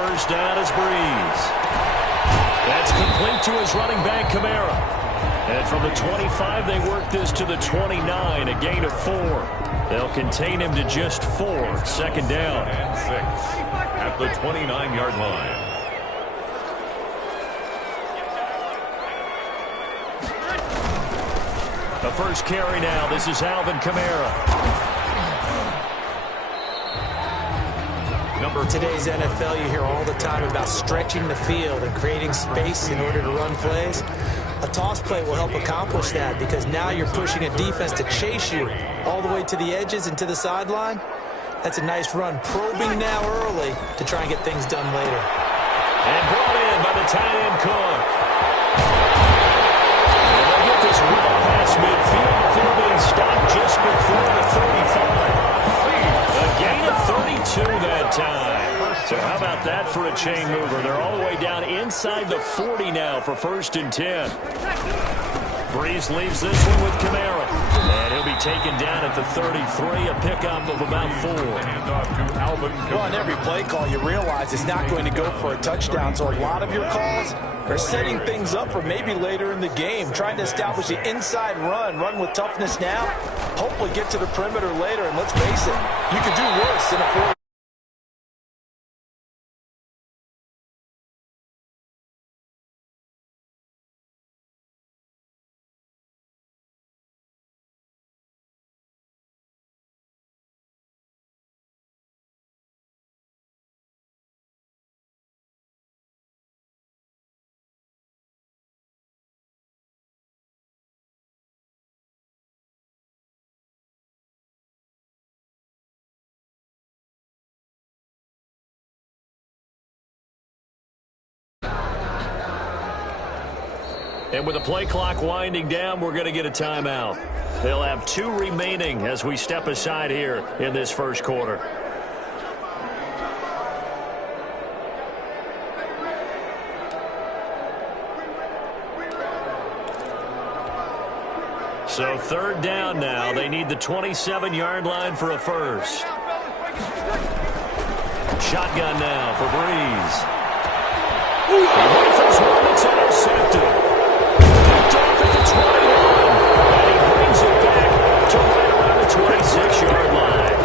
first down is Breeze. That's complete to his running back, Kamara. And from the 25, they work this to the 29, a gain of 4. They'll contain him to just 4. Second down. And 6 at the 29-yard line. The first carry now. This is Alvin Kamara. Today's NFL, you hear all the time about stretching the field and creating space in order to run plays. A toss play will help accomplish that because now you're pushing a defense to chase you all the way to the edges and to the sideline. That's a nice run. Probing now early to try and get things done later. And brought in by the tight end Cook. And they'll get this run past midfield before being stopped just before the 35. A gain of 32 that time. So how about that for a chain mover? They're all the way down inside the 40 now for 1st and 10. Breeze leaves this one with Kamara. And he'll be taken down at the 33, a pickup of about 4. Handoff to Alvin Kamara. Well, on every play call, you realize it's not going to go for a touchdown. So a lot of your calls are setting things up for maybe later in the game, trying to establish the inside run with toughness now, hopefully get to the perimeter later. And let's face it, you could do worse than a 4. And with the play clock winding down, we're going to get a timeout. They'll have 2 remaining as we step aside here in this first quarter. So 3rd down now. They need the 27-yard line for a first. Shotgun now for Breeze. He waits one that's intercepted. Off at the 21, and he brings it back to right around the 26-yard line.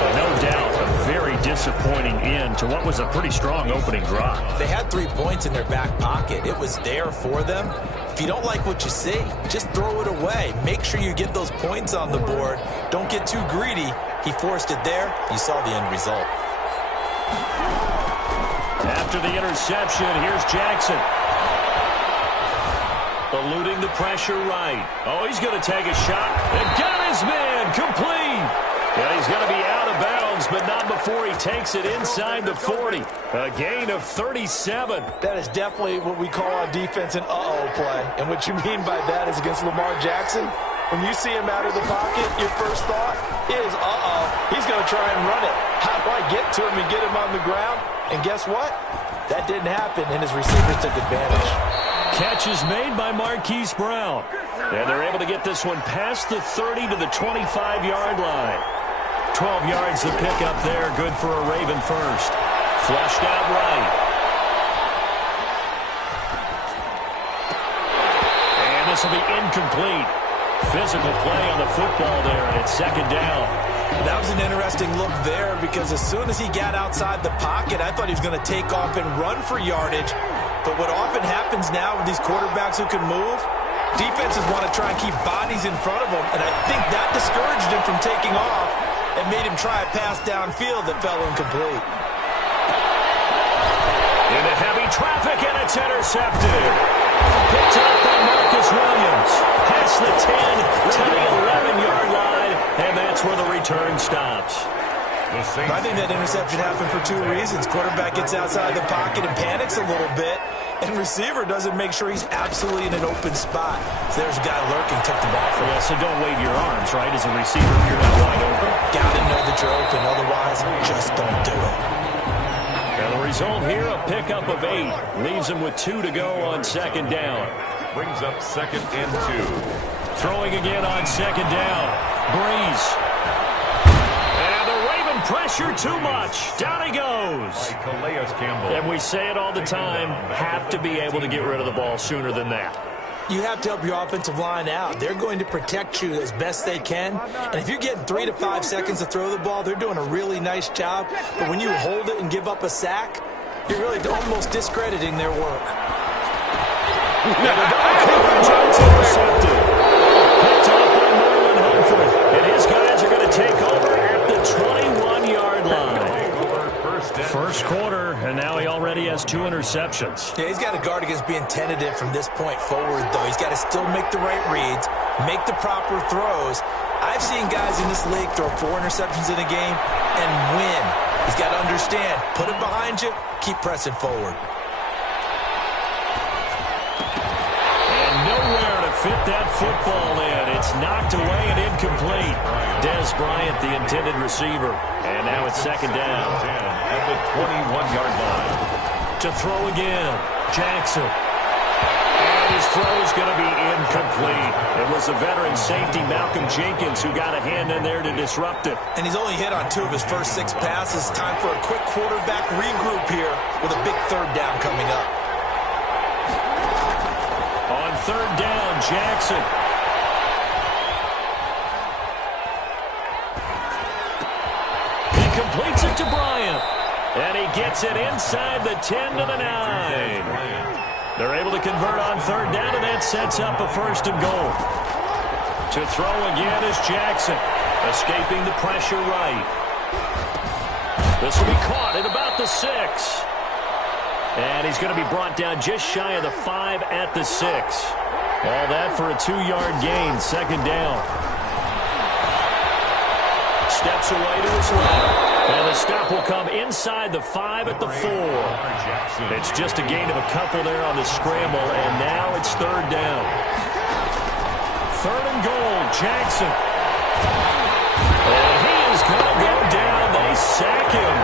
But no doubt, a very disappointing end to what was a pretty strong opening drive. They had 3 points in their back pocket. It was there for them. If you don't like what you see, just throw it away. Make sure you get those points on the board. Don't get too greedy. He forced it there. You saw the end result. After the interception, here's Jackson. Eluding the pressure right. Oh, he's going to take a shot. And got his man complete. Yeah, he's going to be out of bounds, but not before he takes it inside the 40. A gain of 37. That is definitely what we call on defense an uh-oh play. And what you mean by that is against Lamar Jackson, when you see him out of the pocket, your first thought is, uh-oh, he's going to try and run it. How do I get to him and get him on the ground? And guess what? That didn't happen, and his receivers took advantage. Catch is made by Marquise Brown. And they're able to get this one past the 30 to the 25-yard line. 12 yards to pick up there. Good for a Raven first. Flushed out right. And this will be incomplete. Physical play on the football there, and it's 2nd down. That was an interesting look there because as soon as he got outside the pocket, I thought he was going to take off and run for yardage. But what often happens now with these quarterbacks who can move, defenses want to try and keep bodies in front of them, and I think that discouraged him from taking off and made him try a pass downfield that fell incomplete. Into heavy traffic, and it's intercepted. Picked up by Marcus Williams. Past the 10 to the 11-yard line, and that's where the return stops. I think that interception happened for 2 reasons. Quarterback gets outside the pocket and panics a little bit, and receiver doesn't make sure he's absolutely in an open spot. So there's a guy lurking, took the ball from him. So don't wave your arms, right, as a receiver if you're not wide open. Gotta know that you're open, otherwise just don't do it. And the result here, a pickup of 8. Leaves him with 2 to go on 2nd down. Brings up 2nd and 2. Throwing again on 2nd down. Breeze. pressure too much. Down he goes. And we say it all the time, have to be able to get rid of the ball sooner than that. You have to help your offensive line out. They're going to protect you as best they can. And if you're getting 3 to 5 seconds to throw the ball, they're doing a really nice job. But when you hold it and give up a sack, you're really almost discrediting their work. Intercepted. Picked off by Marlon Humphrey. And his guys are going to take over at the 21-yard line. First quarter, and now he already has 2 interceptions. Yeah, he's got to guard against being tentative from this point forward, though. He's got to still make the right reads, make the proper throws. I've seen guys in this league throw 4 interceptions in a game and win. He's got to understand, put it behind you, keep pressing forward. And nowhere to fit that football in. It's knocked away and incomplete. Dez Bryant, the intended receiver. And now it's second down. At the 21-yard line. To throw again, Jackson. And his throw is going to be incomplete. It was the veteran safety, Malcolm Jenkins, who got a hand in there to disrupt it. And he's only hit on 2 of his first 6 passes. Time for a quick quarterback regroup here with a big third down coming up. On third down, Jackson. He completes it to Bryant. And he gets it inside the 10 to the 9. They're able to convert on third down, and that sets up a first and goal. To throw again is Jackson, escaping the pressure right. This will be caught at about the 6. And he's going to be brought down just shy of the 5 at the 6. All that for a 2-yard gain, second down. Steps away to his left. And the stop will come inside the 5 at the 4. It's just a gain of a couple there on the scramble, and now it's third down. Third and goal, Jackson. And he is going to go down. They sack him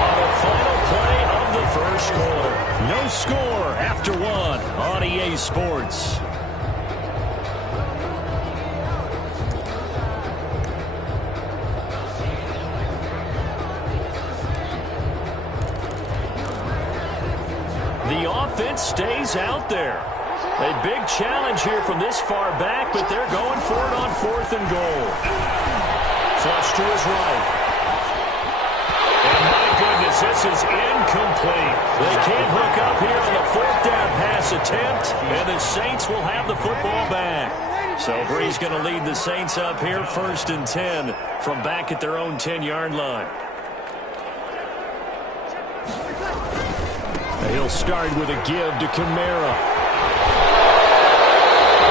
on the final play of the first quarter. No score after 1 on EA Sports. The offense stays out there. A big challenge here from this far back, but they're going for it on 4th and goal. Flush to his right. And my goodness, this is incomplete. They can't hook up here on the 4th down pass attempt, and the Saints will have the football back. So Bree's going to lead the Saints up here, 1st and 10 from back at their own 10-yard line. He'll start with a give to Kamara.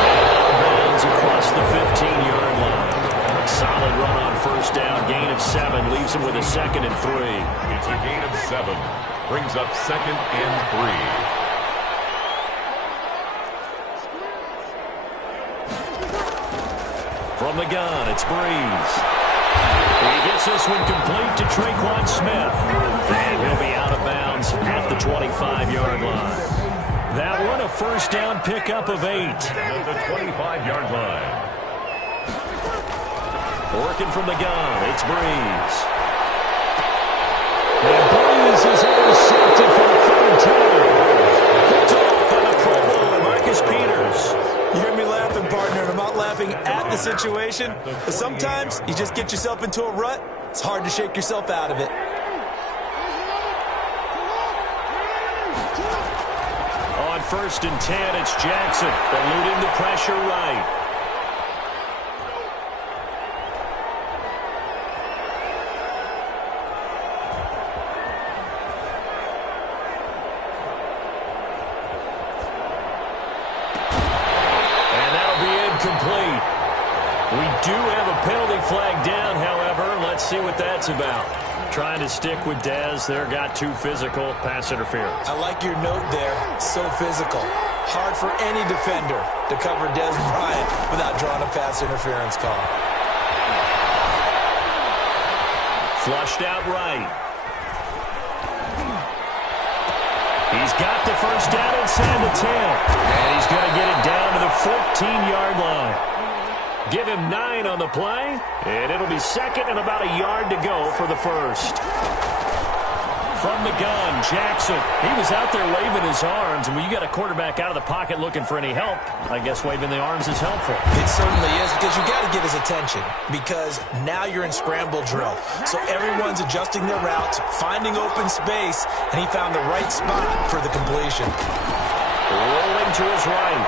And out of bounds across the 15-yard line. Solid run on first down. Gain of 7 leaves him with a 2nd and 3. It's a gain of 7. Brings up 2nd and 3. From the gun, it's Breeze. He gets this one complete to Traquan Smith. And he'll be out of bounds at the 25-yard line. That one a first down pickup of 8. At the 25-yard line. Working from the gun, it's Breeze. And Breeze is intercepted for the 3rd time. Picked off by the Pro Bowler, Marcus Peters. You hear me laughing, partner, and I'm not laughing at the situation, but sometimes you just get yourself into a rut. It's hard to shake yourself out of it. On 1st and 10, it's Jackson, eluding the pressure right. Complete. We do have a penalty flag down, however. Let's see what that's about. Trying to stick with Dez. There got too physical. Pass interference. I like your note there. So physical. Hard for any defender to cover Dez Bryant without drawing a pass interference call. Flushed out right. He's got the first down inside the 10. And he's going to get it down to the 14-yard line. Give him 9 on the play, and it'll be second and about a yard to go for the first. From the gun, Jackson. He was out there waving his arms, and when you got a quarterback out of the pocket looking for any help, I guess waving the arms is helpful. It certainly is, because you got to get his attention, because now you're in scramble drill. So everyone's adjusting their routes, finding open space, and he found the right spot for the completion. Rolling to his right.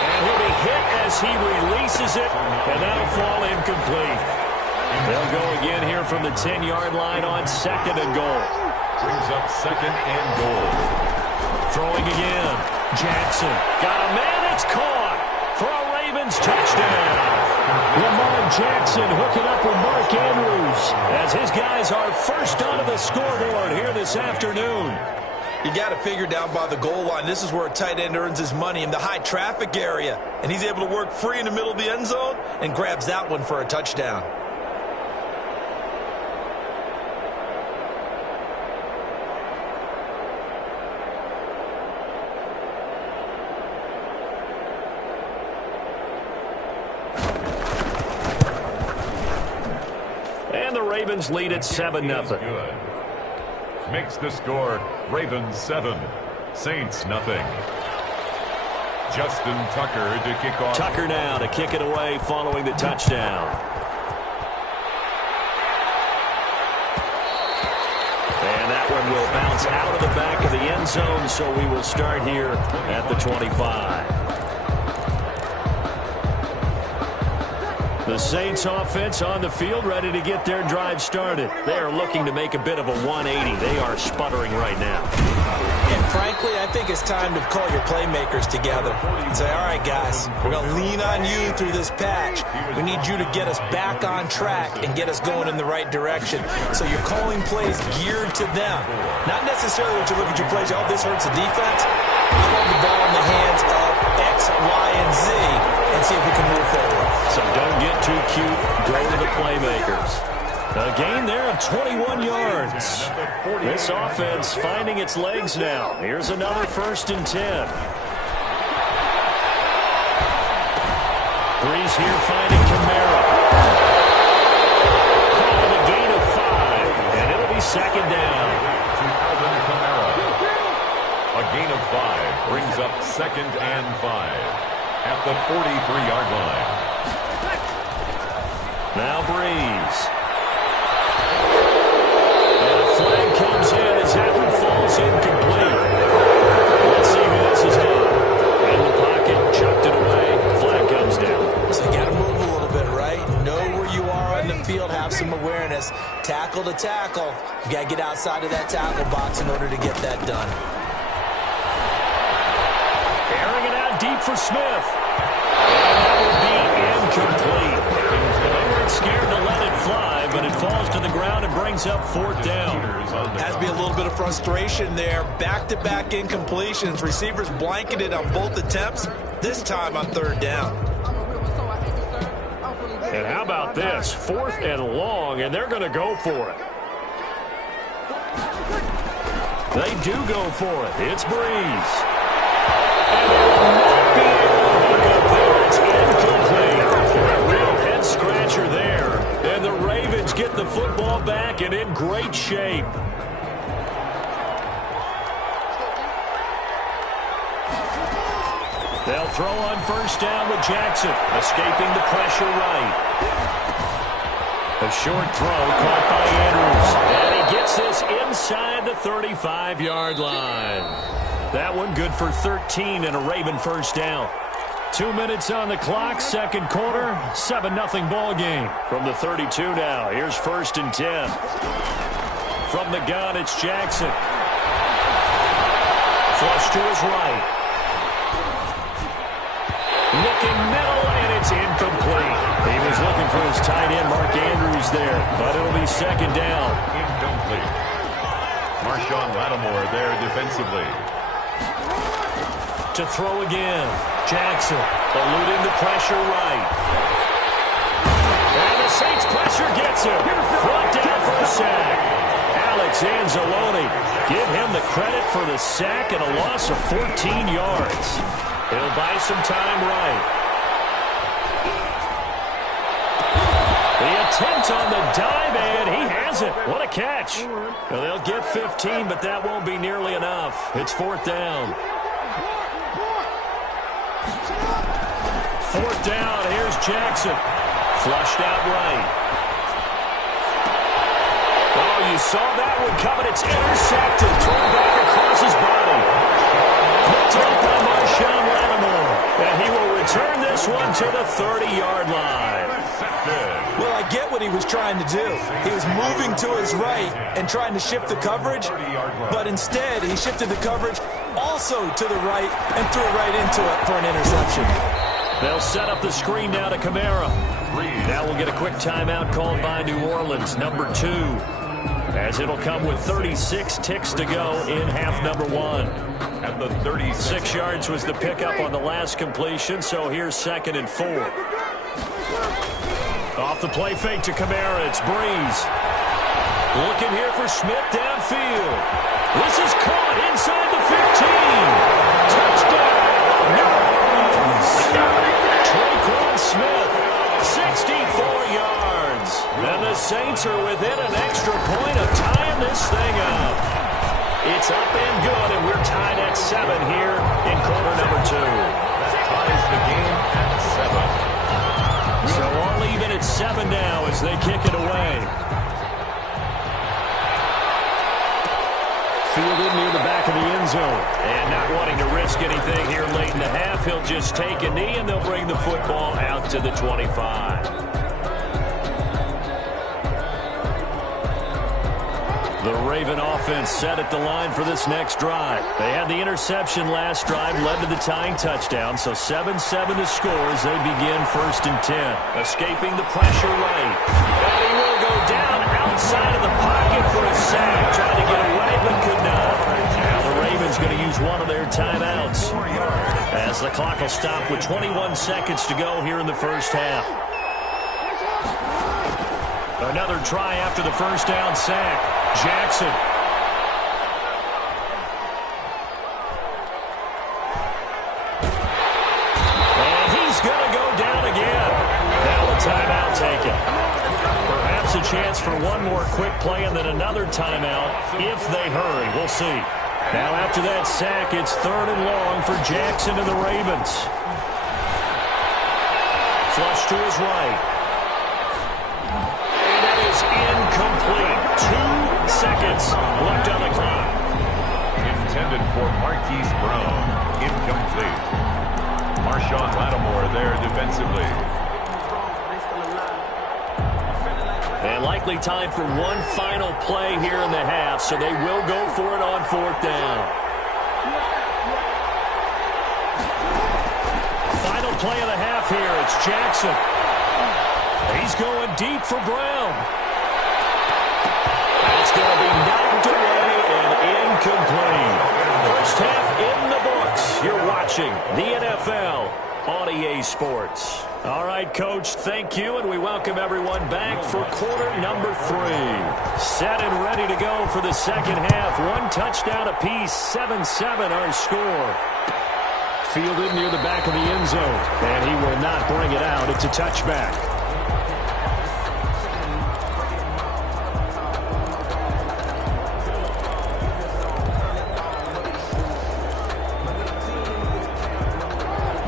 And he'll be hit as he releases it, and that'll fall incomplete. They'll go again here from the 10-yard line on second and goal. Brings up second and goal. Throwing again. Jackson got a man. It's caught for a Ravens touchdown. Lamar Jackson hooking up with Mark Andrews as his guys are first onto the scoreboard here this afternoon. You got to figure down by the goal line. This is where a tight end earns his money in the high traffic area. And he's able to work free in the middle of the end zone and grabs that one for a touchdown. Ravens lead at 7-0. Makes the score Ravens 7, Saints nothing. Justin Tucker to kick off. Tucker now to kick it away following the touchdown. And that one will bounce out of the back of the end zone, so we will start here at the 25. The Saints offense on the field, ready to get their drive started. They are looking to make a bit of a 180. They are sputtering right now. And frankly, I think it's time to call your playmakers together and say, all right, guys, we're going to lean on you through this patch. We need you to get us back on track and get us going in the right direction. So you're calling plays geared to them. Not necessarily what you look at your plays, oh, this hurts the defense. I want the ball in the hands of X, Y, and Z and see if we can move forward. So don't get too cute. Go to the playmakers. A gain there of 21 yards. This offense finding its legs now. Here's another 1st and 10. Breeze here finding Kamara. Calling a gain of 5, and it'll be second down. To Alvin Kamara. A gain of 5 brings up 2nd and 5 at the 43-yard line. Now Breeze. And a flag comes in as that one falls incomplete. Let's see who this is on. In the pocket, chucked it away. Flag comes down. So you got to move a little bit, right? Know where you are on the field, have some awareness. Tackle to tackle. You got to get outside of that tackle box in order to get that done. Airing it out deep for Smith. And that will be incomplete. They weren't scared to let it fly, but it falls to the ground and brings up 4th down. Has to be a little bit of frustration there. Back-to-back incompletions. Receivers blanketed on both attempts, this time on 3rd down. And how about this? 4th and long, and they're going to go for it. They do go for it. It's Breeze. And they will not be able to hook up there. It's incomplete. A real head-scratcher there. And the Ravens get the football back and in great shape. They'll throw on 1st down with Jackson, escaping the pressure right. A short throw caught by Andrews. And he gets this inside the 35-yard line. That one good for 13 and a Raven 1st down. 2 minutes on the clock, 2nd quarter, 7-0 ball game. From the 32 now, here's 1st and 10. From the gun, it's Jackson. Flush to his right. Looking middle, and it's incomplete. He was looking for his tight end, Mark Andrews, there, but it'll be 2nd down. Incomplete. Marshawn Lattimore there defensively. To throw again. Jackson eluding the pressure right. And the Saints pressure gets him. Brought down for a sack. Alex Anzalone, give him the credit for the sack and a loss of 14 yards. He'll buy some time right. The attempt on the dive, and he has it. What a catch. Well, they'll get 15, but that won't be nearly enough. It's 4th down. 4th down. Here's Jackson. Flushed out right. Oh, you saw that one coming. It's intercepted. Thrown back across his body. Picked up by Marshawn Lattimore. And he will return this one to the 30-yard line. Well, I get what he was trying to do. He was moving to his right and trying to shift the coverage, but instead he shifted the coverage also to the right and threw it right into it for an interception. They'll set up the screen now to Kamara. Now we'll get a quick timeout called by New Orleans, number 2, as it'll come with 36 ticks to go in half number 1. At the 36. 6 yards was the pickup on the last completion, so here's 2nd and 4. Off the play fake to Kamara, it's Breeze. Looking here for Smith downfield. This is caught inside the 15. Touchdown, New Orleans. Traquan Smith, 64 yards. And the Saints are within an extra point of tying this thing up. It's up and good, and we're tied at 7 here in quarter number 2. That ties the game at 7. So all even at 7 now as they kick it away. Fielded near the back of the end zone. And not wanting to risk anything here late in the half, he'll just take a knee and they'll bring the football out to the 25. The Raven offense set at the line for this next drive. They had the interception last drive, led to the tying touchdown, so 7-7 the score as they begin 1st and 10. Escaping the pressure right. And he will go down outside of the pocket for a sack. Trying to get away, but could not. Now the Ravens going to use one of their timeouts as the clock will stop with 21 seconds to go here in the first half. Another try after the first down sack. Jackson. And he's going to go down again. Now a timeout taken. Perhaps a chance for one more quick play and then another timeout if they hurry. We'll see. Now after that sack, it's 3rd and long for Jackson and the Ravens. Flush to his right. Incomplete. 2 seconds left on the clock. Intended for Marquise Brown. Incomplete. Marshawn Lattimore there defensively. And likely time for one final play here in the half, so they will go for it on 4th down. Final play of the half here. It's Jackson. He's going deep for Brown. It's going to be knocked away and incomplete. First half in the books. You're watching the NFL on EA Sports. All right, Coach, thank you, and we welcome everyone back for quarter number 3. Set and ready to go for the second half. 1 touchdown apiece, 7-7 our score. Fielded near the back of the end zone, and he will not bring it out. It's a touchback.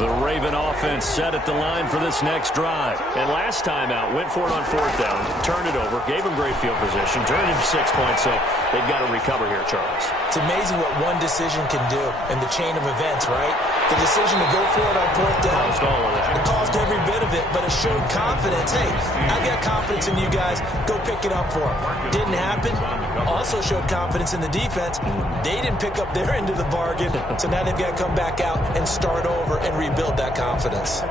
The Raven offense set at the line for this next drive. And last time out, went for it on 4th down, turned it over, gave them great field position, turned it to 6 points, so they've got to recover here, Charles. It's amazing what one decision can do in the chain of events, right? The decision to go for it on 4th down, it caused every bit of it, but it showed confidence. Hey, I got confidence in you guys. Go pick it up for them. Didn't happen. Also showed confidence in the defense. They didn't pick up their end of the bargain, so now they've got to come back out and start over and rebuild that confidence.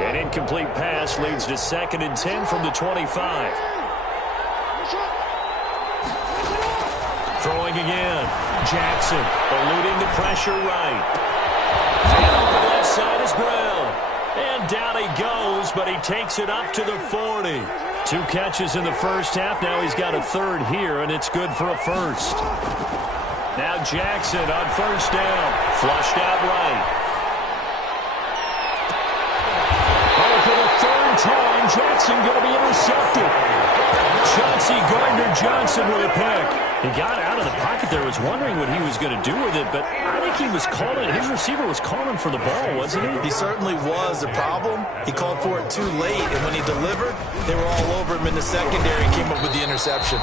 An incomplete pass leads to 2nd and 10 from the 25. Throwing again. Jackson eluding the pressure right. And on the left side is Brown. And down he goes, but he takes it up to the 40. 2 catches in the first half. Now he's got a third here, and it's good for a first. Now Jackson on first down. Flushed out right. Oh, for the third time, Jackson going to be intercepted. Chauncey Gardner-Johnson with a pick. He got out of the pocket there, was wondering what he was going to do with it, but I think he was calling, his receiver was calling for the ball, wasn't he? He certainly was. The problem, he called for it too late, and when he delivered, they were all over him in the secondary and came up with the interception.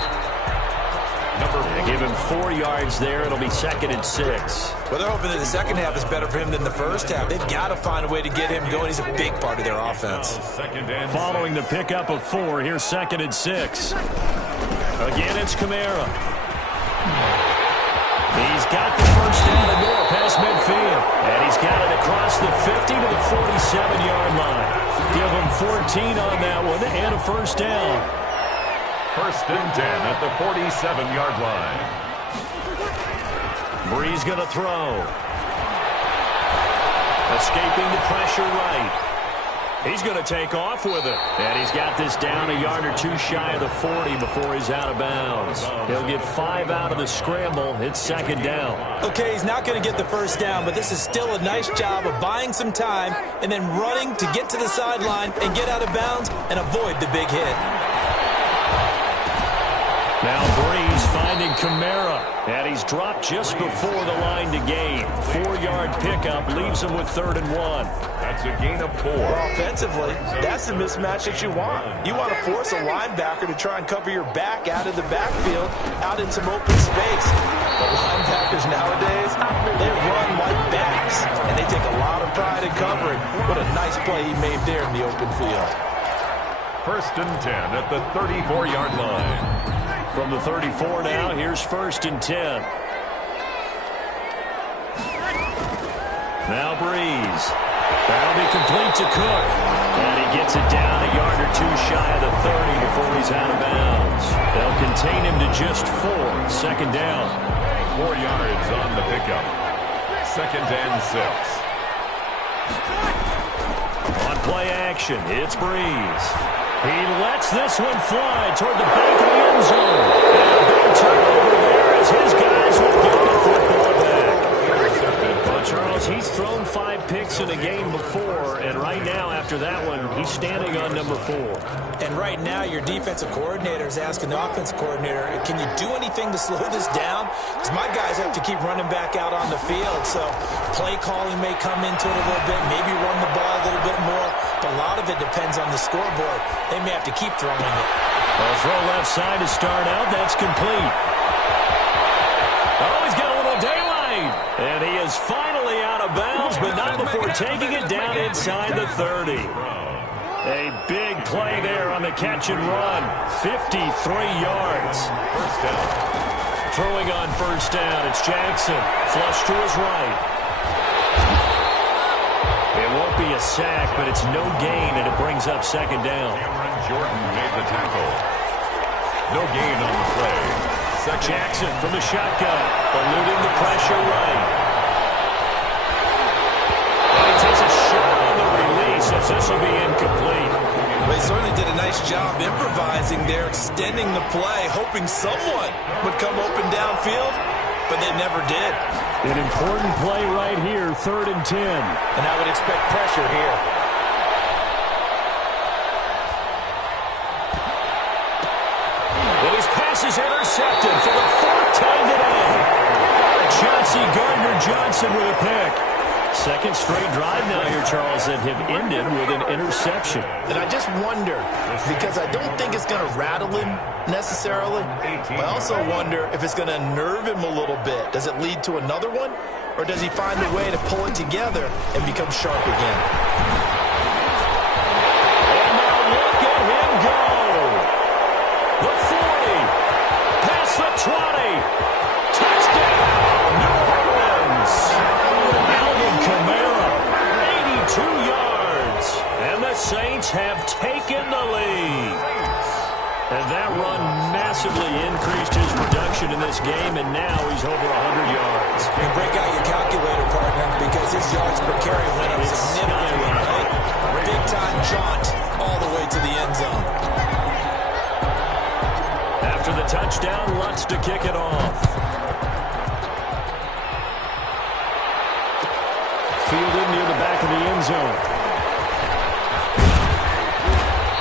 They give him 4 yards there. It'll be 2nd and 6. Well, they're hoping that the second half is better for him than the first half. They've got to find a way to get him going. He's a big part of their offense. Following the pickup of 4, here's 2nd and 6. Again, it's Kamara. He's got the first down and more past midfield. And he's got it across the 50 to the 47-yard line. Give him 14 on that one and a first down. 1st and 10 at the 47-yard line. Breeze going to throw. Escaping the pressure right. He's going to take off with it. And he's got this down a yard or 2 shy of the 40 before he's out of bounds. He'll get 5 out of the scramble. It's 2nd down. Okay, he's not going to get the first down, but this is still a nice job of buying some time and then running to get to the sideline and get out of bounds and avoid the big hit. Now Breeze finding Kamara, and he's dropped just before the line to gain. 4-yard pickup leaves him with 3rd and 1. That's a gain of 4. Well, offensively, that's the mismatch that you want. You want to force a linebacker to try and cover your back out of the backfield, out in some open space. But linebackers nowadays, they run like backs, and they take a lot of pride in covering. What a nice play he made there in the open field. 1st and 10 at the 34-yard line. From the 34 now, here's 1st and 10. Now Breeze. That'll be complete to Cook. And he gets it down a yard or 2 shy of the 30 before he's out of bounds. They'll contain him to just 4. 2nd down. 4 yards on the pickup. 2nd and 6. On play action, it's Breeze. He lets this one fly toward the back of the end zone. And a big turnover there as his guys will get the football back. Well, Charles, he's thrown 5 picks in a game before, and right now, after that one, he's standing on number 4. And right now, your defensive coordinator is asking the offensive coordinator, can you do anything to slow this down? Because my guys have to keep running back out on the field, so play calling may come into it a little bit, maybe run the ball a little bit more, but a lot of it depends on the scoreboard. They may have to keep throwing it. Well, throw left side to start out. That's complete. Oh, he's got a little daylight. And he is finally out of bounds, but not before taking it down inside the 30. A big play there on the catch and run. 53 yards. First down. Throwing on first down, it's Jackson. Flush to his right. It won't be a sack, but it's no gain, and it brings up 2nd down. Cameron Jordan made the tackle. No gain on the play. Jackson from the shotgun, eluding the pressure right. And he takes a shot on the release as this will be incomplete. Well, he certainly did a nice job improvising there, extending the play, hoping someone would come open downfield, but they never did. An important play right here, 3rd and 10. And I would expect pressure here. And his pass is intercepted for the 4th time today. Chauncey Gardner-Johnson with a pick. 2nd straight drive now here, Charles, that have ended with an interception. And I just wonder, because I don't think it's going to rattle him necessarily. I also wonder if it's going to nerve him a little bit. Does it lead to another one? Or does he find a way to pull it together and become sharp again? And now look at him go. The 40. Past the 20. Touchdown, New Orleans. Alvin Kamara, 82 yards. And the Saints have taken the lead. And that run massively increased his production in this game, and now he's over 100 yards. And break out your calculator, partner, because his yards per carry went up significantly. Big-time jaunt all the way to the end zone. to kick it off. Fielded near the back of the end zone.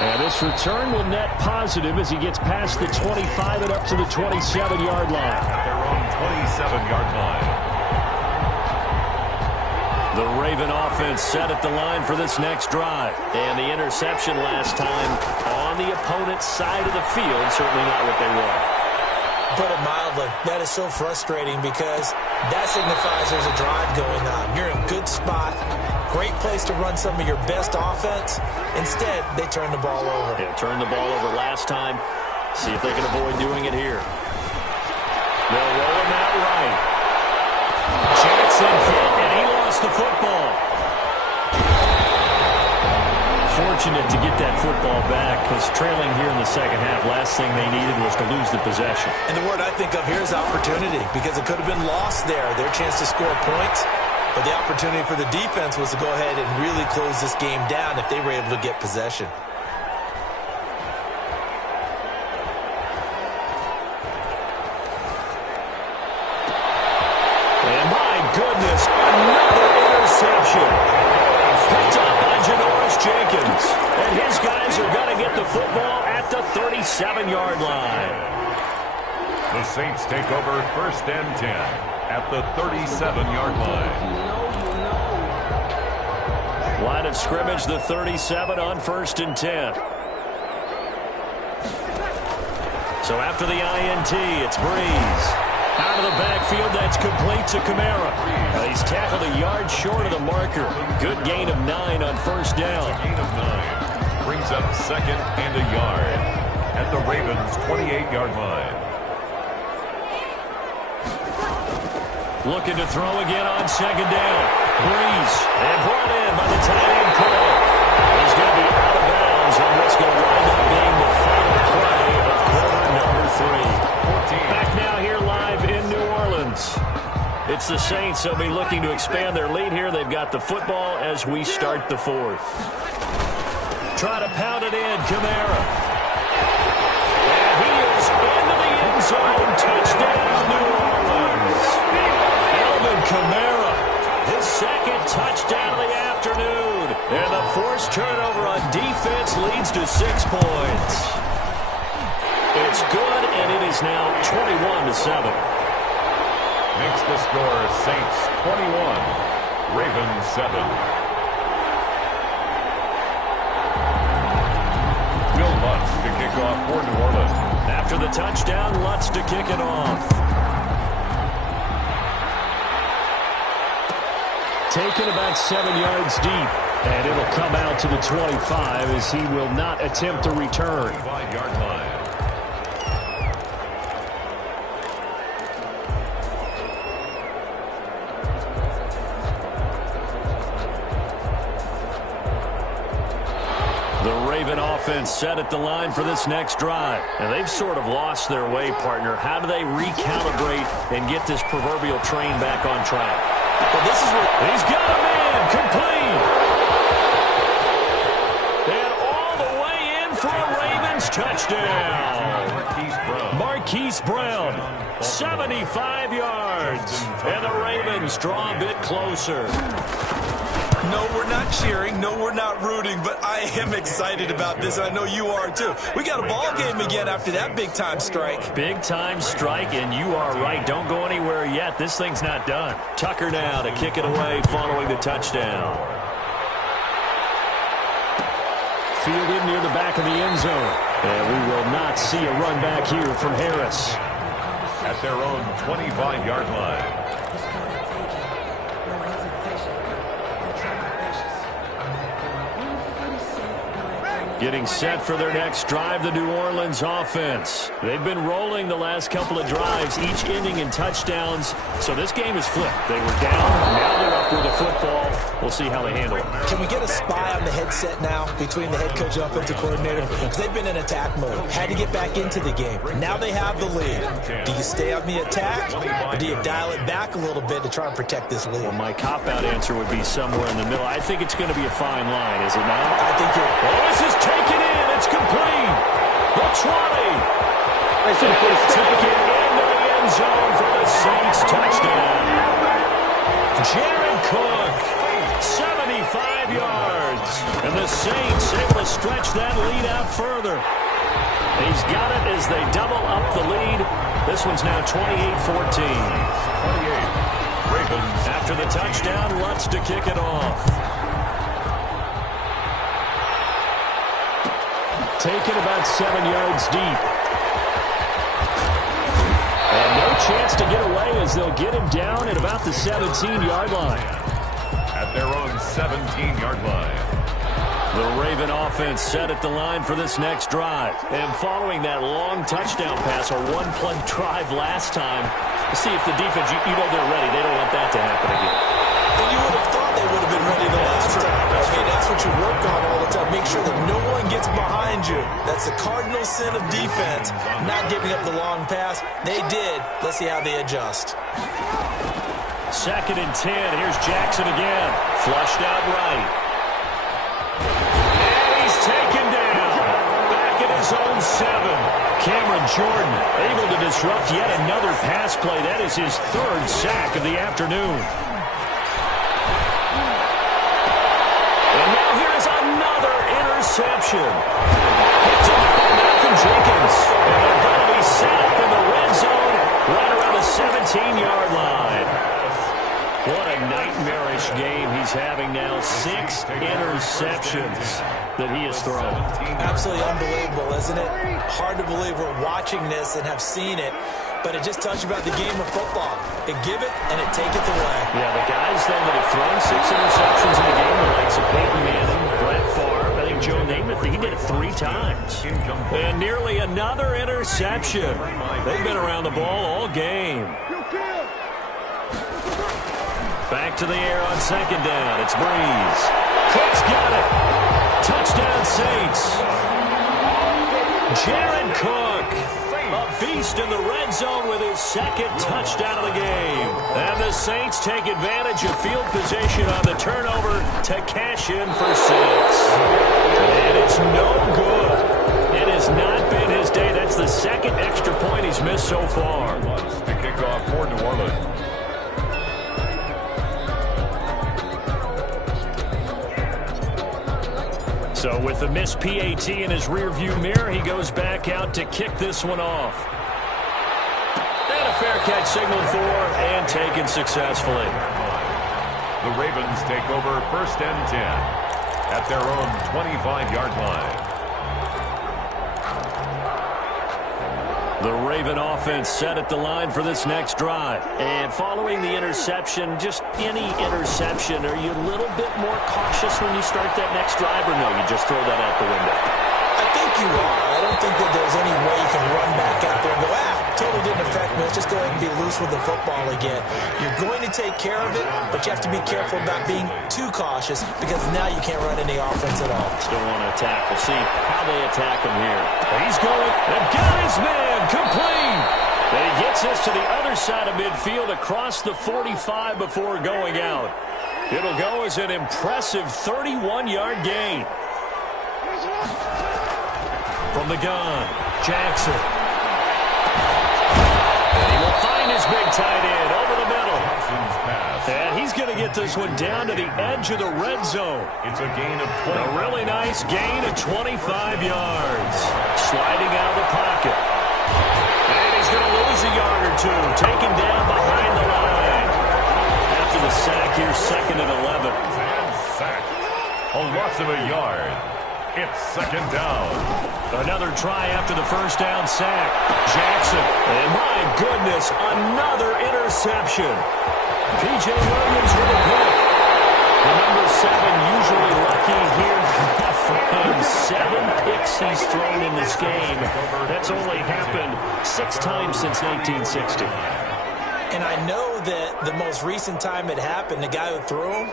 And this return will net positive as he gets past the 25 and up to the 27-yard line. At their own 27-yard line. The Raven offense set at the line for this next drive. And the interception last time on the opponent's side of the field. Certainly not what they want. Put it mildly, that is so frustrating because that signifies there's a drive going on. You're in a good spot. Great place to run some of your best offense. Instead, they turn the ball over. Yeah, turned the ball over last time. See if they can avoid doing it here. They'll roll him out right. Jackson hit, and he lost the football. Fortunate to get that football back because trailing here in the second half, last thing they needed was to lose the possession. And the word I think of here is opportunity because it could have been lost there, their chance to score points. But the opportunity for the defense was to go ahead and really close this game down if they were able to get possession. And my goodness, another interception. Picked up by Janoris Jenkins. And his guys are going to get the football at the 37-yard line. The Saints take over 1st and 10 at the 37-yard line. Line of scrimmage, the 37 on 1st and 10. So after the INT, it's Breeze. Out of the backfield, that's complete to Kamara. He's tackled a yard short of the marker. Good gain of 9 on 1st down. Gain of 9 brings up 2nd and a yard at the Ravens' 28-yard line. Looking to throw again on 2nd down. Breeze, and brought in by the tight end Cole. He's going to be out of bounds on what's going to wind up being the final play of quarter number 3. Back now here live in New Orleans. It's the Saints. They'll be looking to expand their lead here. They've got the football as we start the 4th. Try to pound it in, Kamara. And he is into the end zone. Touchdown, New Orleans. Alvin Kamara, his 2nd touchdown of the afternoon. And the forced turnover on defense leads to 6 points. It's good, and it is now 21-7. Makes the score Saints 21, Ravens 7. Will Lutz to kick off for New Orleans. After the touchdown, Lutz to kick it off. Taken about 7 yards deep, and it'll come out to the 25 as he will not attempt to return. 25-yard line. The Raven offense set at the line for this next drive. And they've sort of lost their way, partner. How do they recalibrate and get this proverbial train back on track? Well, this is what He's got a man complete. And all the way in for a Ravens touchdown. Marquise Brown, 75 yards. And the Ravens draw a bit closer. No, we're not cheering. No, we're not rooting. But I am excited about this. I know you are, too. We got a ball game again after that big-time strike. Big-time strike, and you are right. Don't go anywhere yet. This thing's not done. Tucker now to kick it away following the touchdown. Fielded near the back of the end zone. And we will not see a run back here from Harris. At their own 25-yard line. Getting set for their next drive, the New Orleans offense. They've been rolling the last couple of drives, each ending in touchdowns. So this game is flipped. They were down, now they're up with the football. We'll see how they handle it. Can we get a spy on the headset now between the head coach and offensive coordinator? Because they've been in attack mode. Had to get back into the game. Now they have the lead. Do you stay on the attack, or do you dial it back a little bit to try and protect this lead? Well, my cop-out answer would be somewhere in the middle. I think it's going to be a fine line, is it not? I think you're... Oh, this is taken in. It's complete. The 20. Taken in the Jared Cook, 75 yards. And the Saints able to stretch that lead out further. He's got it as they double up the lead. This one's now 28-14. 28. Ravens. After the touchdown, Lutz to kick it off. Taken about 7 yards deep. And no chance to get away as they'll get him down at about the 17-yard line. At their own 17-yard line. The Raven offense set at the line for this next drive. And following that long touchdown pass, a one-play drive last time, see if the defense, you know they're ready. They don't want that to happen again. And you would have thought they would have been ready the last time. I mean, that's what you work on all the time. Make sure that no one gets behind you. That's the cardinal sin of defense, not giving up the long pass. They did. Let's see how they adjust. 2nd and 10. Here's Jackson again. Flushed out right. And he's taken down. Back at his own 7. Cameron Jordan able to disrupt yet another pass play. That is his 3rd sack of the afternoon. And now here's another interception. Picked off by Malcolm Jenkins. And they're going to be set up in the red zone right around the 17-yard line. What a nightmarish game he's having now. 6 interceptions that he has thrown. Absolutely unbelievable, isn't it? Hard to believe we're watching this and have seen it, but it just tells you about the game of football. It give it and it taketh away. Yeah, the guys then that have thrown 6 interceptions in the game, the likes of Peyton Manning, Brett Favre, I think Joe Namath, he did it 3 times. And nearly another interception. They've been around the ball all game. Back to the air on 2nd down. It's Breeze. Cook's got it. Touchdown Saints. Jared Cook, a beast in the red zone with his 2nd touchdown of the game. And the Saints take advantage of field position on the turnover to cash in for 6. And it's no good. It has not been his day. That's the 2nd extra point he's missed so far. To kick off for New Orleans. So with the missed PAT in his rearview mirror, he goes back out to kick this one off. And a fair catch signaled for and taken successfully. The Ravens take over 1st and 10 at their own 25-yard line. The Raven offense set at the line for this next drive. And following the interception, just any interception, are you a little bit more cautious when you start that next drive, or no, you just throw that out the window? I think you are. I don't think that there's any way you can run back out there and go, totally didn't affect me. Let's just go ahead and be loose with the football again. You're going to take care of it, but you have to be careful about being too cautious because now you can't run any offense at all. Still want to attack. We'll see how they attack him here. He's going and got his man complete. And he gets us to the other side of midfield across the 45 before going out. It'll go as an impressive 31-yard gain. From the gun, Jackson. And he will find his big tight end over the middle. And he's going to get this one down to the edge of the red zone. It's a gain of 20. A really nice gain of 25 yards. Sliding out of the pocket. And he's going to lose a yard or 2. Taken down behind the line. After the sack, here's 2nd and 11. And sack. A loss of a yard. It's 2nd down. Another try after the 1st down sack. Jackson. And my goodness, another interception. P.J. Williams with a pick. The number 7 usually lucky here for him. 7 picks he's thrown in this game. That's only happened 6 times since 1960. And I know that the most recent time it happened, the guy who threw him,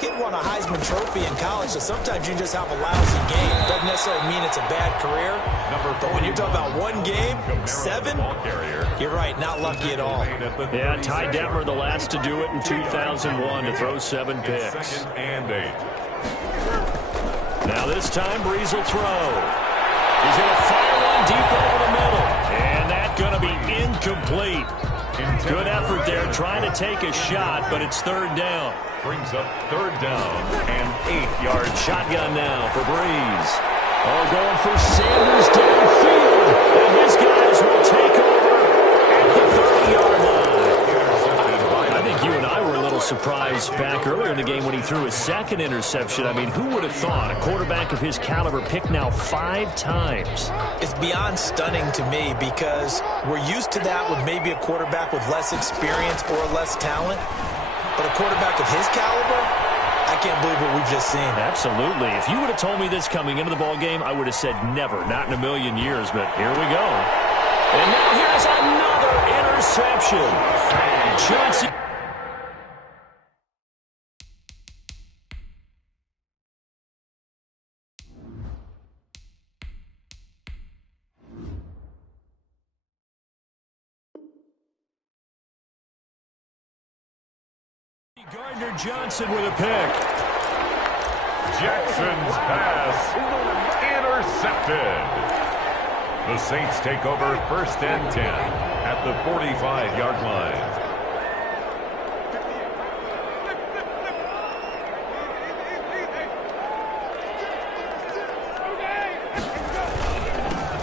he had won a Heisman Trophy in college, so sometimes you just have a lousy game. Doesn't necessarily mean it's a bad career. But when you're talking about one game, 7, you're right, not lucky at all. Yeah, Ty Detmer, the last to do it in 2001, to throw 7 picks. 2nd and 8. Now this time, Breeze will throw. He's going to fire one deep over the middle. And that's going to be incomplete. Good effort there, trying to take a shot, but it's third down. Brings up third down and 8-yard shotgun now for Breeze. Oh, going for Sanders downfield, and his guys will take over at the 30-yard line. I think you and I were a little surprised back earlier in the game when he threw his second interception. I mean, who would have thought a quarterback of his caliber picked now 5 times? It's beyond stunning to me because we're used to that with maybe a quarterback with less experience or less talent. But a quarterback of his caliber, I can't believe what we've just seen. Absolutely. If you would have told me this coming into the ball game, I would have said never, not in a million years. But here we go. And now here's another interception. Johnson. Gardner-Johnson with a pick. Jackson's pass intercepted. The Saints take over first and 10 at the 45-yard line.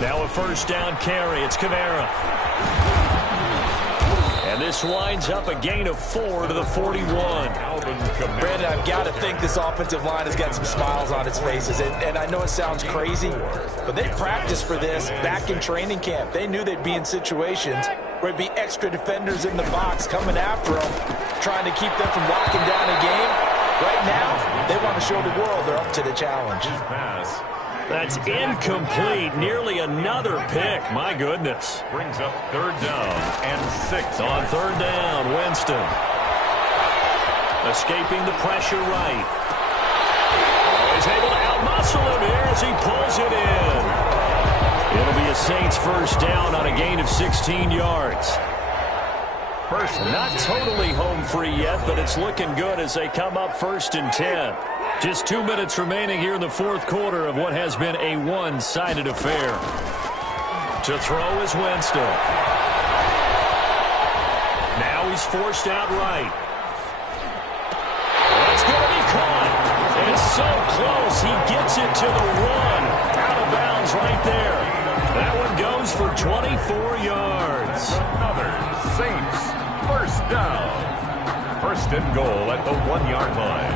Now a first down carry. It's Kamara. And this winds up a gain of 4 to the 41. Brandon, I've got to think this offensive line has got some smiles on its faces. And I know it sounds crazy, but they practiced for this back in training camp. They knew they'd be in situations where it'd be extra defenders in the box coming after them, trying to keep them from locking down a game. Right now, they want to show the world they're up to the challenge. That's incomplete. Nearly another pick. My goodness. Brings up third down and 6. On third down, Winston. Escaping the pressure right. Oh, he's able to outmuscle him here as he pulls it in. It'll be a Saints first down on a gain of 16 yards. Not totally home free yet, but it's looking good as they come up first and 10. Just 2 minutes remaining here in the fourth quarter of what has been a one-sided affair. To throw is Winston. Now he's forced out right. That's going to be caught. And it's so close. He gets it to the 1. Out of bounds right there. That one goes for 24 yards. Another Saints first down. First and goal at the 1-yard line.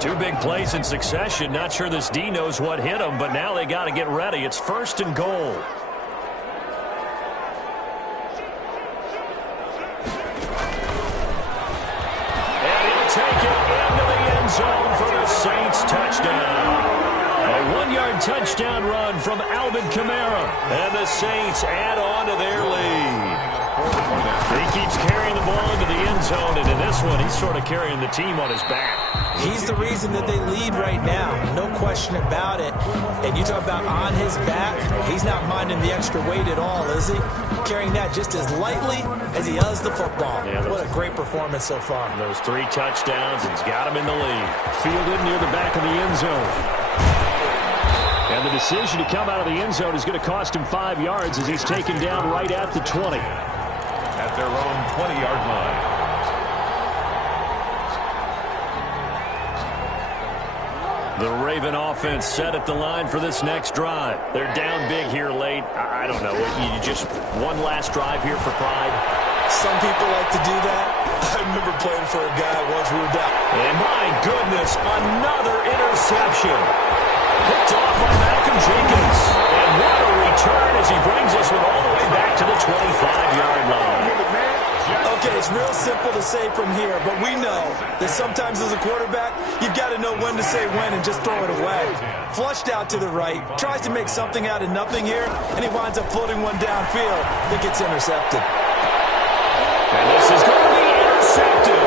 Two big plays in succession. Not sure this D knows what hit him, but now they got to get ready. It's first and goal. And he'll take it into the end zone for the Saints touchdown. A 1-yard touchdown run from Alvin Kamara. And the Saints add on to their lead. He keeps carrying the ball into the end zone, and in this one, he's sort of carrying the team on his back. He's the reason that they lead right now. No question about it. And you talk about on his back, he's not minding the extra weight at all, is he? Carrying that just as lightly as he does the football. Yeah, what a great performance so far. Those 3 touchdowns, and he's got him in the lead. Fielded near the back of the end zone. And the decision to come out of the end zone is going to cost him 5 yards as he's taken down right at the 20. At their own 20-yard line. The Raven offense set at the line for this next drive. They're down big here late. I don't know. You just one last drive here for pride. Some people like to do that. I remember playing for a guy once we were down. And my goodness, another interception. Picked off by Malcolm Jenkins. And what a return as he brings us all the way back to the 25-yard line. Okay, it's real simple to say from here, but we know that sometimes as a quarterback, you've got to know when to say when and just throw it away. Flushed out to the right, tries to make something out of nothing here, and he winds up floating one downfield that gets intercepted. And this is going to be intercepted.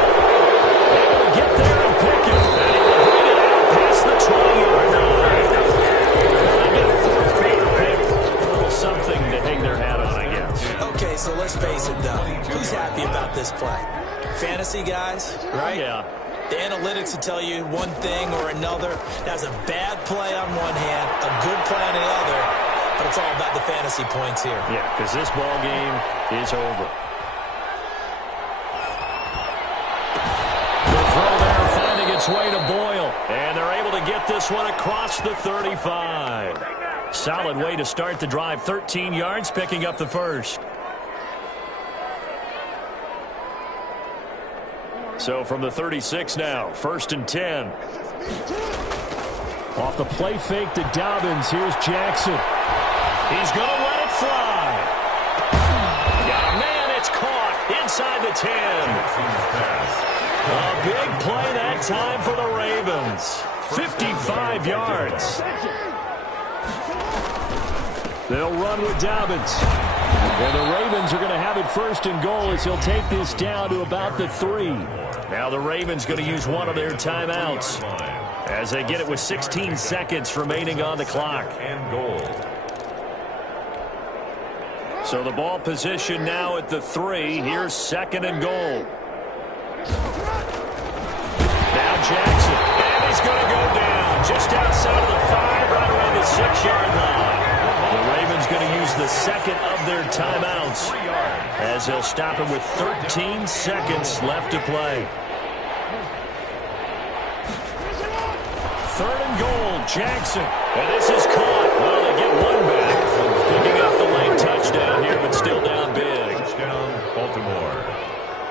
Able to get there and pick it. And he will bring it out past the 20-yard line. They get a fourth quarter pick. A little something to hang their hat on, I guess. Okay, so let's face it, though. Who's happy about this play? Fantasy guys, right? Yeah. The analytics will tell you one thing or another. That's a bad play on one hand, a good play on the other. but it's all about the fantasy points here. Yeah, because this ball game is over. The throw there finding its way to Boyle, and they're able to get this one across the 35. Solid way to start the drive. 13 yards, picking up the first. So from the 36 now, 1st and 10. Off the play fake to Dobbins. Here's Jackson. He's going to let it fly. Yeah, man, it's caught inside the 10. A big play that time for the Ravens. 55 yards. They'll run with Dobbins. And the Ravens are going to have it 1st and goal as he'll take this down to about the 3. Now the Ravens going to use one of their timeouts as they get it with 16 seconds remaining on the clock. And goal. So the ball position now at the 3. Here's 2nd and goal. Now Jackson. And he's going to go down just outside of the 5, right around the 6-yard line. The Ravens going to use the 2nd of their timeouts as they'll stop him with 13 seconds left to play. 3rd and goal, Jackson. And this is caught. Well, they get one back. Picking up the late touchdown here, but still down big. Touchdown, Baltimore.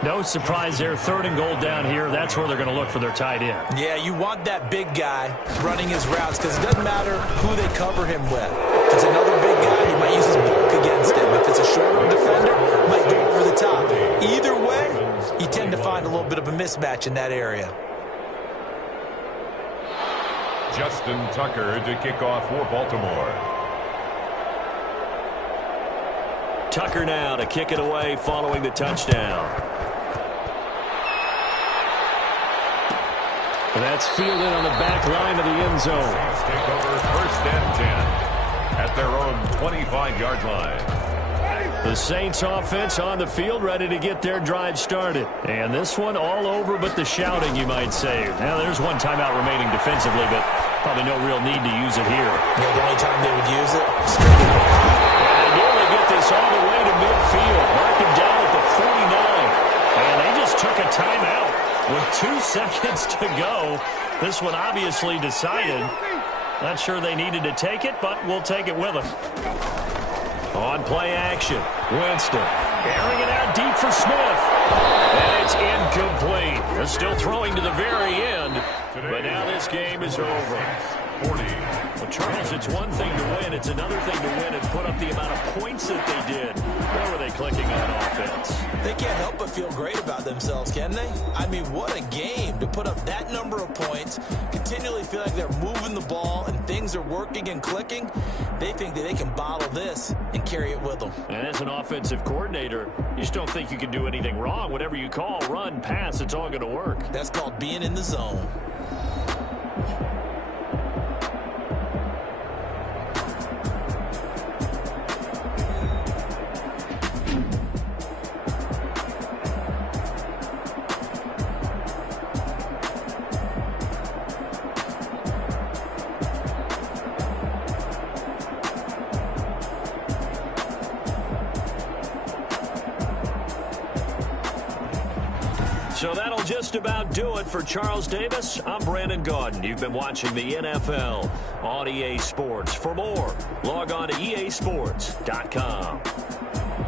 No surprise there. 3rd and goal down here. That's where they're going to look for their tight end. Yeah, you want that big guy running his routes because it doesn't matter who they cover him with. If it's another big guy, he might use his bulk against him. If it's a shorter defender, he might go over the top. Either way, you tend to find a little bit of a mismatch in that area. Justin Tucker to kick off for Baltimore. Tucker now to kick it away following the touchdown. And that's fielded on the back line of the end zone. Saints take over 1st and 10 at their own 25-yard line. The Saints offense on the field, ready to get their drive started. And this one all over but the shouting, you might say. Now, there's one timeout remaining defensively, but probably no real need to use it here. Yeah, the only time they would use it, straight up. And they nearly get this all the way to midfield. Mark him down at the 49. And they just took a timeout with 2 seconds to go. This one obviously decided. Not sure they needed to take it, but we'll take it with them. On play action, Winston airing it out deep for Smith. And it's incomplete. They're still throwing to the very end, but now this game is over. 40. Well, Charles, it's one thing to win. It's another thing to win and put up the amount of points that they did. Where were they clicking on offense? They can't help but feel great about themselves, can they? I mean, what a game to put up that number of points, continually feel like they're moving the ball and things are working and clicking. They think that they can bottle this and carry it with them. And as an offensive coordinator, you just don't think you can do anything wrong. Whatever you call, run, pass, it's all going to work. That's called being in the zone. So that'll just about do it for Charles Davis. I'm Brandon Gaudin. You've been watching the NFL on EA Sports. For more, log on to easports.com.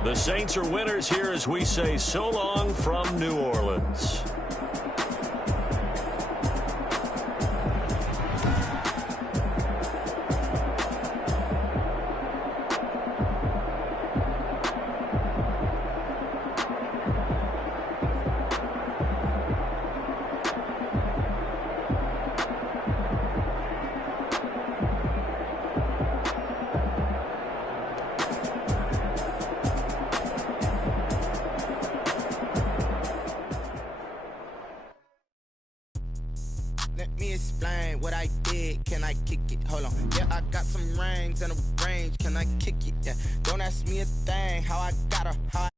The Saints are winners here as we say so long from New Orleans. Let me explain what I did. Can I kick it? Hold on. Yeah, I got some rings and a range. Can I kick it? Yeah. Don't ask me a thing. How I got her, how